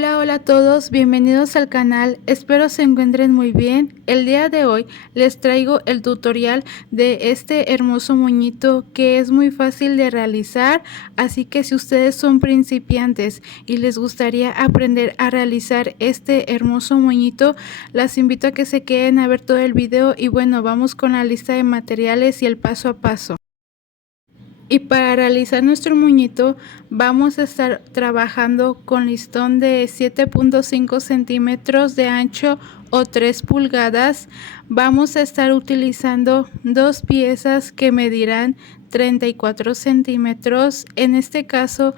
Hola a todos, bienvenidos al canal, espero se encuentren muy bien. El día de hoy les traigo el tutorial de este hermoso moñito que es muy fácil de realizar, así que si ustedes son principiantes y les gustaría aprender a realizar este hermoso moñito, las invito a que se queden a ver todo el video y bueno, vamos con la lista de materiales y el paso a paso. Y para realizar nuestro moñito vamos a estar trabajando con listón de 7.5 centímetros de ancho o 3 pulgadas. Vamos a estar utilizando dos piezas que medirán 34 centímetros. En este caso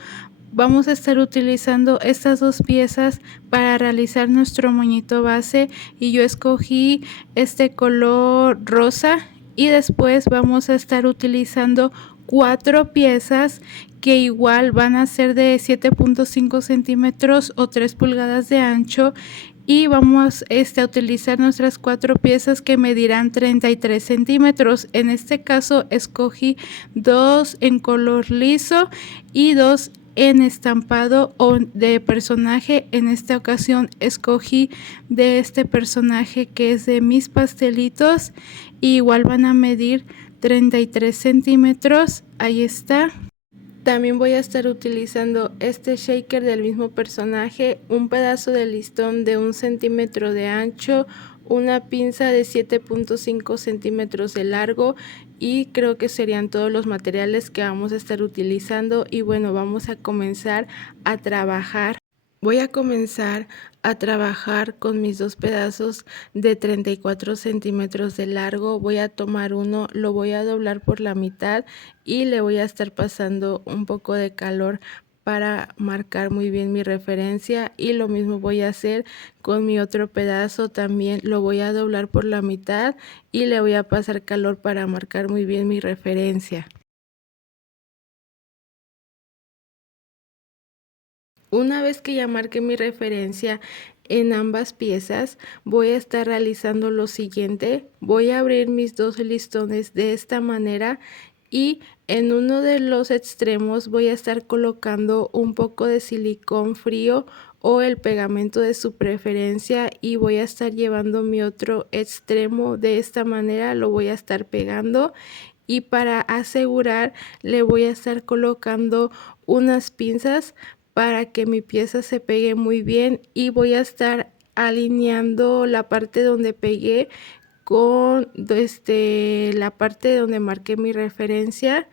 vamos a estar utilizando estas dos piezas para realizar nuestro moñito base y yo escogí este color rosa. Y después vamos a estar utilizando 4 piezas que igual van a ser de 7.5 centímetros o 3 pulgadas de ancho y vamos a utilizar nuestras 4 piezas que medirán 33 centímetros. En este caso escogí 2 en color liso y 2 en estampado o de personaje. En esta ocasión escogí de este personaje que es de mis pastelitos y igual van a medir 33 centímetros. Ahí está. También voy a estar utilizando este shaker del mismo personaje, un pedazo de listón de 1 centímetro de ancho, una pinza de 7.5 centímetros de largo y creo que serían todos los materiales que vamos a estar utilizando. Y bueno, vamos a comenzar a trabajar. Voy a comenzar a trabajar con mis dos pedazos de 34 centímetros de largo. Voy a tomar uno, lo voy a doblar por la mitad y le voy a estar pasando un poco de calor para marcar muy bien mi referencia, y lo mismo voy a hacer con mi otro pedazo. También lo voy a doblar por la mitad y le voy a pasar calor para marcar muy bien mi referencia. Una vez que ya marqué mi referencia en ambas piezas, voy a estar realizando lo siguiente. Voy a abrir mis dos listones de esta manera y en uno de los extremos voy a estar colocando un poco de silicón frío o el pegamento de su preferencia, y voy a estar llevando mi otro extremo de esta manera, lo voy a estar pegando, y para asegurar le voy a estar colocando unas pinzas para que mi pieza se pegue muy bien, y voy a estar alineando la parte donde pegué con la parte donde marqué mi referencia.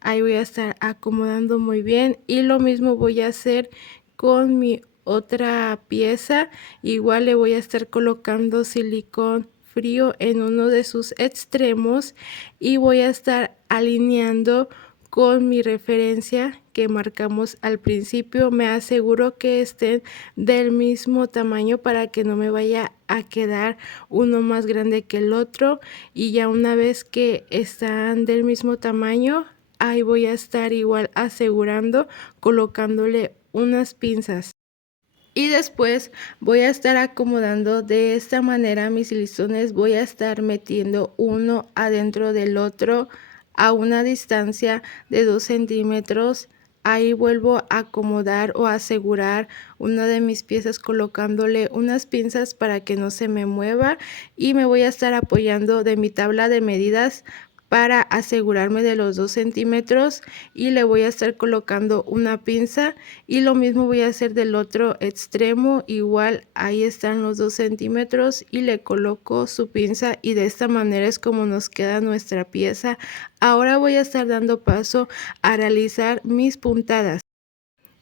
Ahí voy a estar acomodando muy bien, y lo mismo voy a hacer con mi otra pieza. Igual le voy a estar colocando silicón frío en uno de sus extremos y voy a estar alineando con mi referencia que marcamos al principio. Me aseguro que estén del mismo tamaño para que no me vaya a quedar uno más grande que el otro, y ya una vez que están del mismo tamaño, ahí voy a estar igual asegurando colocándole unas pinzas. Y después voy a estar acomodando de esta manera mis listones. Voy a estar metiendo uno adentro del otro a una distancia de 2 centímetros. Ahí vuelvo a acomodar o asegurar una de mis piezas colocándole unas pinzas para que no se me mueva, y me voy a estar apoyando de mi tabla de medidas para asegurarme de los 2 centímetros, y le voy a estar colocando una pinza, y lo mismo voy a hacer del otro extremo. Igual ahí están los 2 centímetros y le coloco su pinza, y de esta manera es como nos queda nuestra pieza. Ahora voy a estar dando paso a realizar mis puntadas.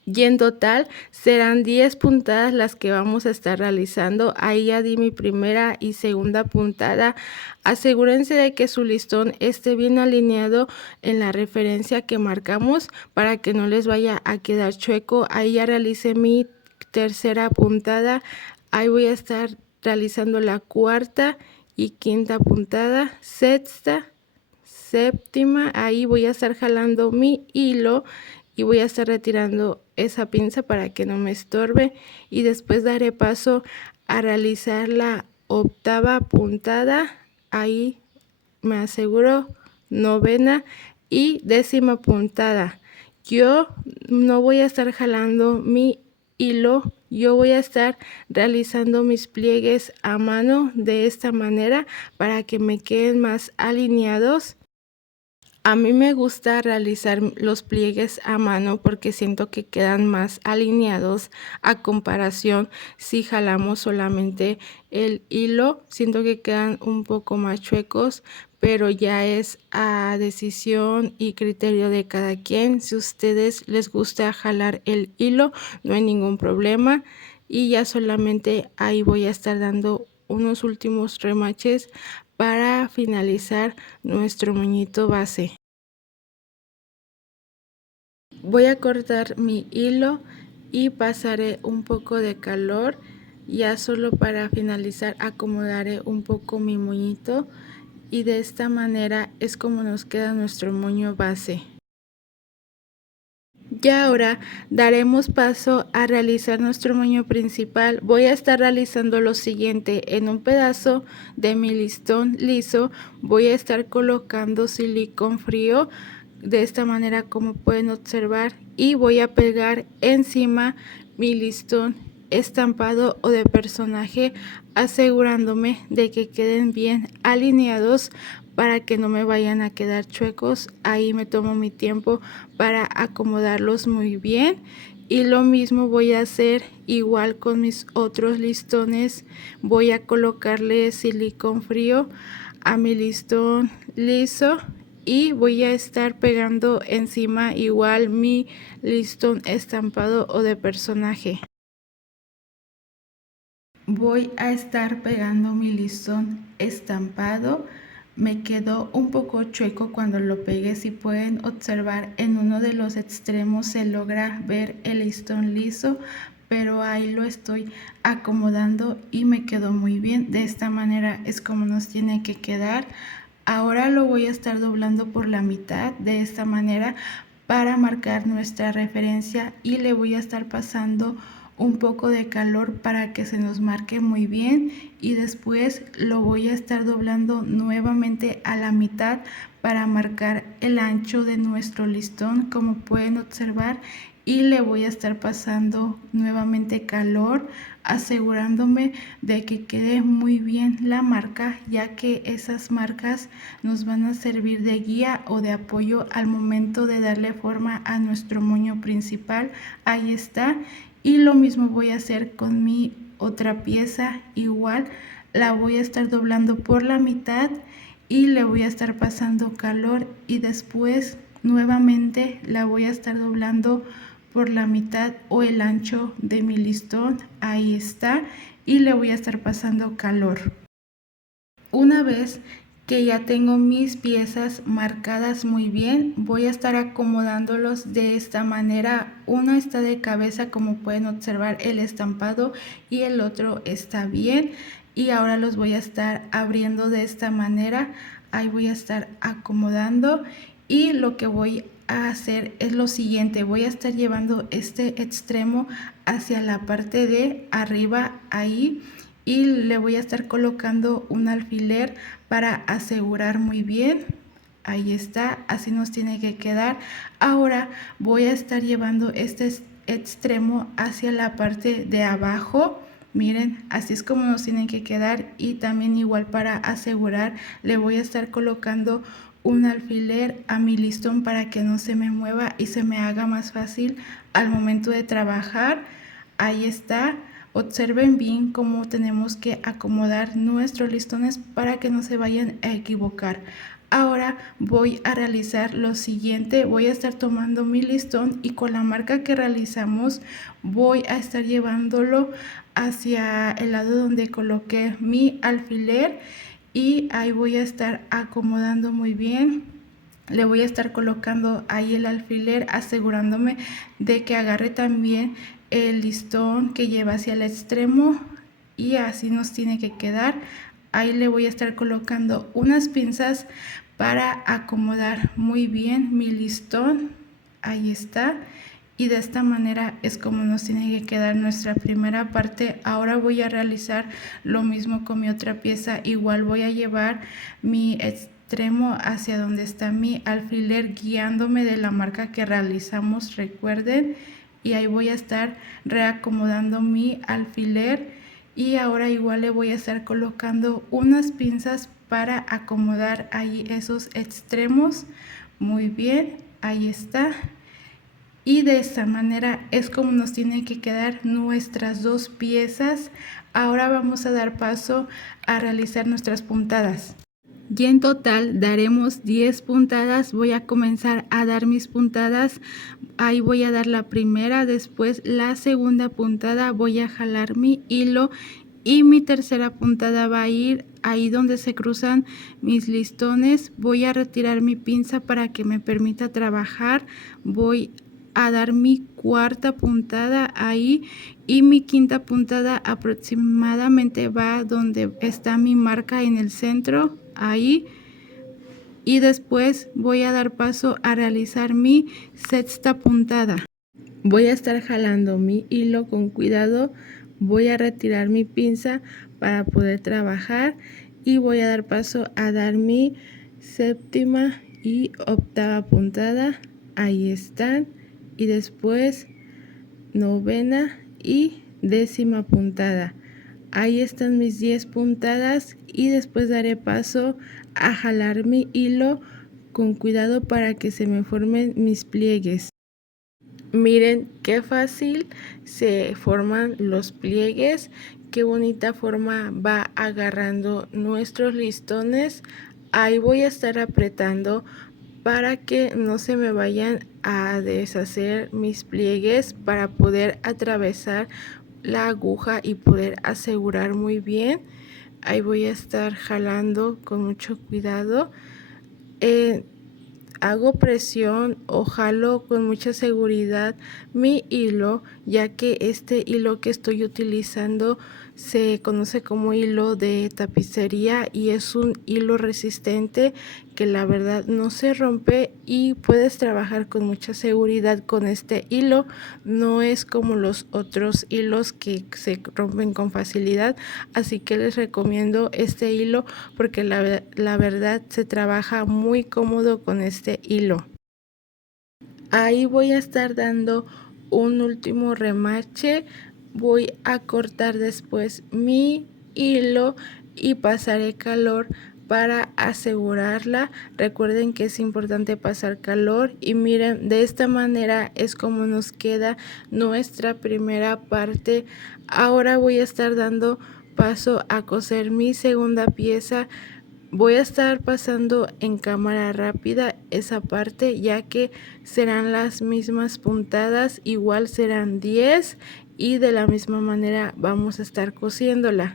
Y en total serán 10 puntadas las que vamos a estar realizando. Ahí ya di mi primera y segunda puntada. Asegúrense de que su listón esté bien alineado en la referencia que marcamos para que no les vaya a quedar chueco. Ahí ya realicé mi tercera puntada. Ahí voy a estar realizando la cuarta y quinta puntada, sexta, séptima. Ahí voy a estar jalando mi hilo y voy a estar retirando esa pinza para que no me estorbe, y después daré paso a realizar la octava puntada. Ahí me aseguro, novena y décima puntada. Yo no voy a estar jalando mi hilo yo voy a estar realizando mis pliegues a mano de esta manera para que me queden más alineados. A mí me gusta realizar los pliegues a mano porque siento que quedan más alineados a comparación si jalamos solamente el hilo, siento que quedan un poco más chuecos, pero ya es a decisión y criterio de cada quien. Si a ustedes les gusta jalar el hilo, no hay ningún problema y ya solamente ahí voy a estar dando unos últimos remaches para finalizar nuestro moñito base. Voy a cortar mi hilo y pasaré un poco de calor, ya solo para finalizar acomodaré un poco mi moñito y de esta manera es como nos queda nuestro moño base. Ya ahora daremos paso a realizar nuestro moño principal. Voy a estar realizando lo siguiente: en un pedazo de mi listón liso voy a estar colocando silicón frío de esta manera, como pueden observar, y voy a pegar encima mi listón estampado o de personaje, asegurándome de que queden bien alineados para que no me vayan a quedar chuecos. Ahí me tomo mi tiempo para acomodarlos muy bien y lo mismo voy a hacer igual con mis otros listones. Voy a colocarle silicón frío a mi listón liso y voy a estar pegando encima igual mi listón estampado o de personaje. Voy a estar pegando mi listón estampado. Me quedó un poco chueco cuando lo pegué. Si pueden observar, en uno de los extremos se logra ver el listón liso, pero ahí lo estoy acomodando y me quedó muy bien. De esta manera es como nos tiene que quedar. Ahora lo voy a estar doblando por la mitad de esta manera para marcar nuestra referencia y le voy a estar pasando un poco de calor para que se nos marque muy bien y después lo voy a estar doblando nuevamente a la mitad para marcar el ancho de nuestro listón, como pueden observar, y le voy a estar pasando nuevamente calor, asegurándome de que quede muy bien la marca, ya que esas marcas nos van a servir de guía o de apoyo al momento de darle forma a nuestro moño principal. Ahí está. Y lo mismo voy a hacer con mi otra pieza, igual la voy a estar doblando por la mitad y le voy a estar pasando calor y después nuevamente la voy a estar doblando por la mitad o el ancho de mi listón. Ahí está, y le voy a estar pasando calor. Una vez que ya tengo mis piezas marcadas muy bien, voy a estar acomodándolos de esta manera. Uno está de cabeza, como pueden observar, el estampado, y el otro está bien, y ahora los voy a estar abriendo de esta manera. Ahí voy a estar acomodando y lo que voy a hacer es lo siguiente: voy a estar llevando este extremo hacia la parte de arriba ahí y le voy a estar colocando un alfiler para asegurar muy bien. Ahí está, así nos tiene que quedar. Ahora voy a estar llevando este extremo hacia la parte de abajo. Miren, así es como nos tienen que quedar, y también igual para asegurar le voy a estar colocando un alfiler a mi listón para que no se me mueva y se me haga más fácil al momento de trabajar. Ahí está. Observen bien cómo tenemos que acomodar nuestros listones para que no se vayan a equivocar. Ahora voy a realizar lo siguiente: voy a estar tomando mi listón y con la marca que realizamos voy a estar llevándolo hacia el lado donde coloqué mi alfiler y ahí voy a estar acomodando muy bien. Le voy a estar colocando ahí el alfiler, asegurándome de que agarre también el listón que lleva hacia el extremo, y así nos tiene que quedar. Ahí le voy a estar colocando unas pinzas para acomodar muy bien mi listón. Ahí está. Y de esta manera es como nos tiene que quedar nuestra primera parte. Ahora voy a realizar lo mismo con mi otra pieza. Igual voy a llevar mi extremo hacia donde está mi alfiler, guiándome de la marca que realizamos, recuerden. y ahí voy a estar reacomodando mi alfiler. Y ahora igual le voy a estar colocando unas pinzas para acomodar ahí esos extremos. Muy bien, ahí está. Y de esta manera es como nos tienen que quedar nuestras dos piezas. Ahora vamos a dar paso a realizar nuestras puntadas. Y en total daremos 10 puntadas. Voy a comenzar a dar mis puntadas. Ahí voy a dar la primera, después la segunda puntada, voy a jalar mi hilo y mi tercera puntada va a ir ahí donde se cruzan mis listones. Voy a retirar mi pinza para que me permita trabajar. Voy a dar mi cuarta puntada ahí y mi quinta puntada aproximadamente va donde está mi marca en el centro, ahí. Y después voy a dar paso a realizar mi sexta puntada. Voy a estar jalando mi hilo con cuidado, voy a retirar mi pinza para poder trabajar y voy a dar paso a dar mi séptima y octava puntada. Ahí están. Y después novena y décima puntada. Ahí están mis 10 puntadas y después daré paso a jalar mi hilo con cuidado para que se me formen mis pliegues. Miren qué fácil se forman los pliegues, qué bonita forma va agarrando nuestros listones. Ahí voy a estar apretando para que no se me vayan a deshacer mis pliegues, para poder atravesar la aguja y poder asegurar muy bien. Ahí voy a estar jalando con mucho cuidado. Hago presión o jalo con mucha seguridad mi hilo, ya que este hilo que estoy utilizando se conoce como hilo de tapicería y es un hilo resistente que la verdad no se rompe y puedes trabajar con mucha seguridad con este hilo. No es como los otros hilos que se rompen con facilidad, así que les recomiendo este hilo porque la verdad se trabaja muy cómodo con este hilo. Ahí voy a estar dando un último remache. Voy a cortar después mi hilo y pasaré calor para asegurarla. Recuerden que es importante pasar calor y miren, de esta manera es como nos queda nuestra primera parte. Ahora voy a estar dando paso a coser mi segunda pieza. Voy a estar pasando en cámara rápida esa parte, ya que serán las mismas puntadas, igual serán 10 y de la misma manera vamos a estar cosiéndola.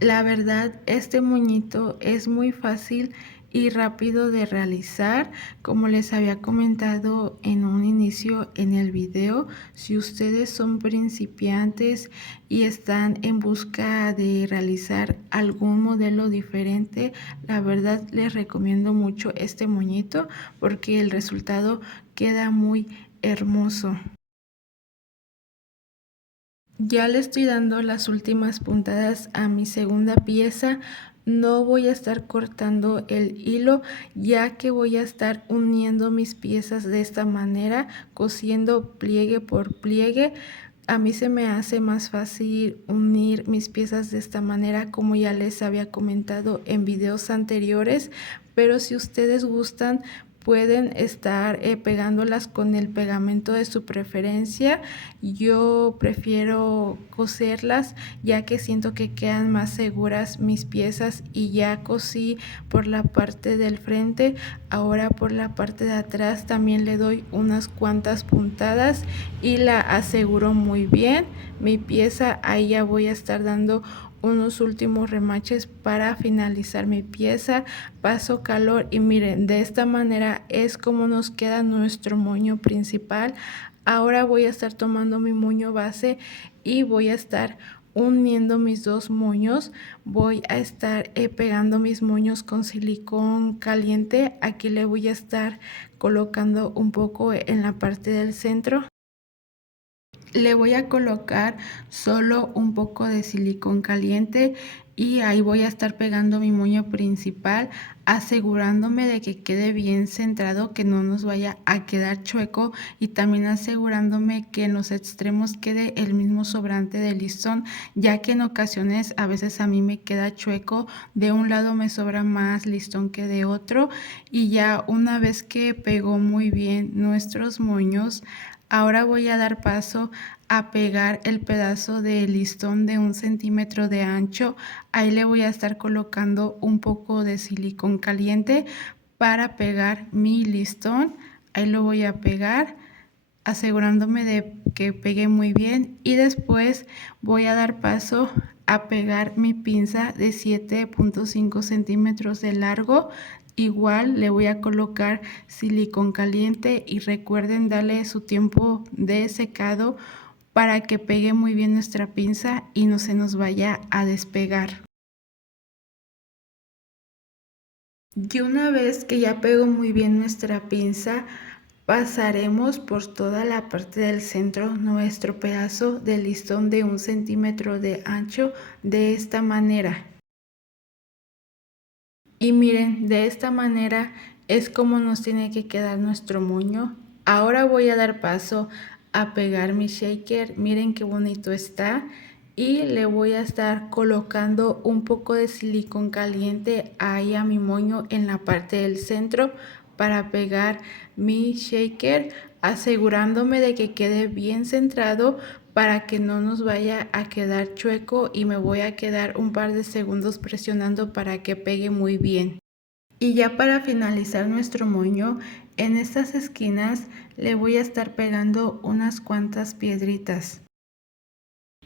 La verdad, este moñito es muy fácil y rápido de realizar. Como les había comentado en un inicio en el video, si ustedes son principiantes y están en busca de realizar algún modelo diferente, la verdad les recomiendo mucho este moñito porque el resultado queda muy hermoso. Ya le estoy dando las últimas puntadas a mi segunda pieza. No voy a estar cortando el hilo, ya que voy a estar uniendo mis piezas de esta manera, cosiendo pliegue por pliegue. A mí se me hace más fácil unir mis piezas de esta manera, como ya les había comentado en videos anteriores, pero si ustedes gustan pueden estar pegándolas con el pegamento de su preferencia. Yo prefiero coserlas ya que siento que quedan más seguras mis piezas, y ya cosí por la parte del frente. Ahora por la parte de atrás también le doy unas cuantas puntadas y la aseguro muy bien mi pieza. Ahí ya voy a estar dando unos últimos remaches para finalizar mi pieza. Paso calor y miren, de esta manera es como nos queda nuestro moño principal. Ahora voy a estar tomando mi moño base y voy a estar uniendo mis dos moños. Voy a estar pegando mis moños con silicón caliente. Aquí le voy a estar colocando un poco en la parte del centro. Le voy a colocar solo un poco de silicón caliente y ahí voy a estar pegando mi moño principal, asegurándome de que quede bien centrado, que no nos vaya a quedar chueco, y también asegurándome que en los extremos quede el mismo sobrante de listón, ya que en ocasiones a veces a mí me queda chueco, de un lado me sobra más listón que de otro. Y ya una vez que pegó muy bien nuestros moños, ahora voy a dar paso a pegar el pedazo de listón de 1 centímetro de ancho. Ahí le voy a estar colocando un poco de silicón caliente para pegar mi listón. Ahí lo voy a pegar, asegurándome de que pegue muy bien, y después voy a dar paso a pegar mi pinza de 7.5 centímetros de largo. Igual le voy a colocar silicón caliente y recuerden darle su tiempo de secado para que pegue muy bien nuestra pinza y no se nos vaya a despegar. Y una vez que ya pegó muy bien nuestra pinza, pasaremos por toda la parte del centro nuestro pedazo de listón de 1 centímetro de ancho de esta manera. Y miren, de esta manera es como nos tiene que quedar nuestro moño. Ahora voy a dar paso a pegar mi shaker. Miren qué bonito está. Y le voy a estar colocando un poco de silicón caliente ahí a mi moño en la parte del centro para pegar mi shaker, asegurándome de que quede bien centrado para que no nos vaya a quedar chueco, y me voy a quedar un par de segundos presionando para que pegue muy bien. Y ya para finalizar nuestro moño, en estas esquinas le voy a estar pegando unas cuantas piedritas.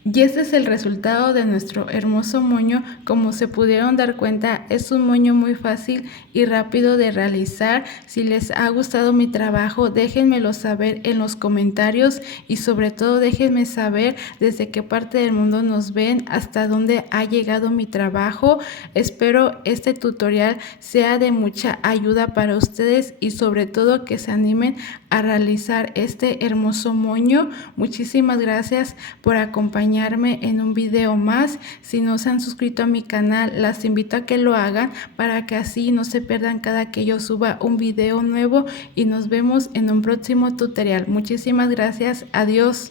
Y este es el resultado de nuestro hermoso moño. Como se pudieron dar cuenta, es un moño muy fácil y rápido de realizar. Si les ha gustado mi trabajo, déjenmelo saber en los comentarios, y sobre todo déjenme saber desde qué parte del mundo nos ven, hasta dónde ha llegado mi trabajo. Espero este tutorial sea de mucha ayuda para ustedes, y sobre todo que se animen a realizar este hermoso moño. Muchísimas gracias por acompañarme en un video más. Si no se han suscrito a mi canal, las invito a que lo hagan para que así no se pierdan cada que yo suba un video nuevo, y nos vemos en un próximo tutorial. Muchísimas gracias. Adiós.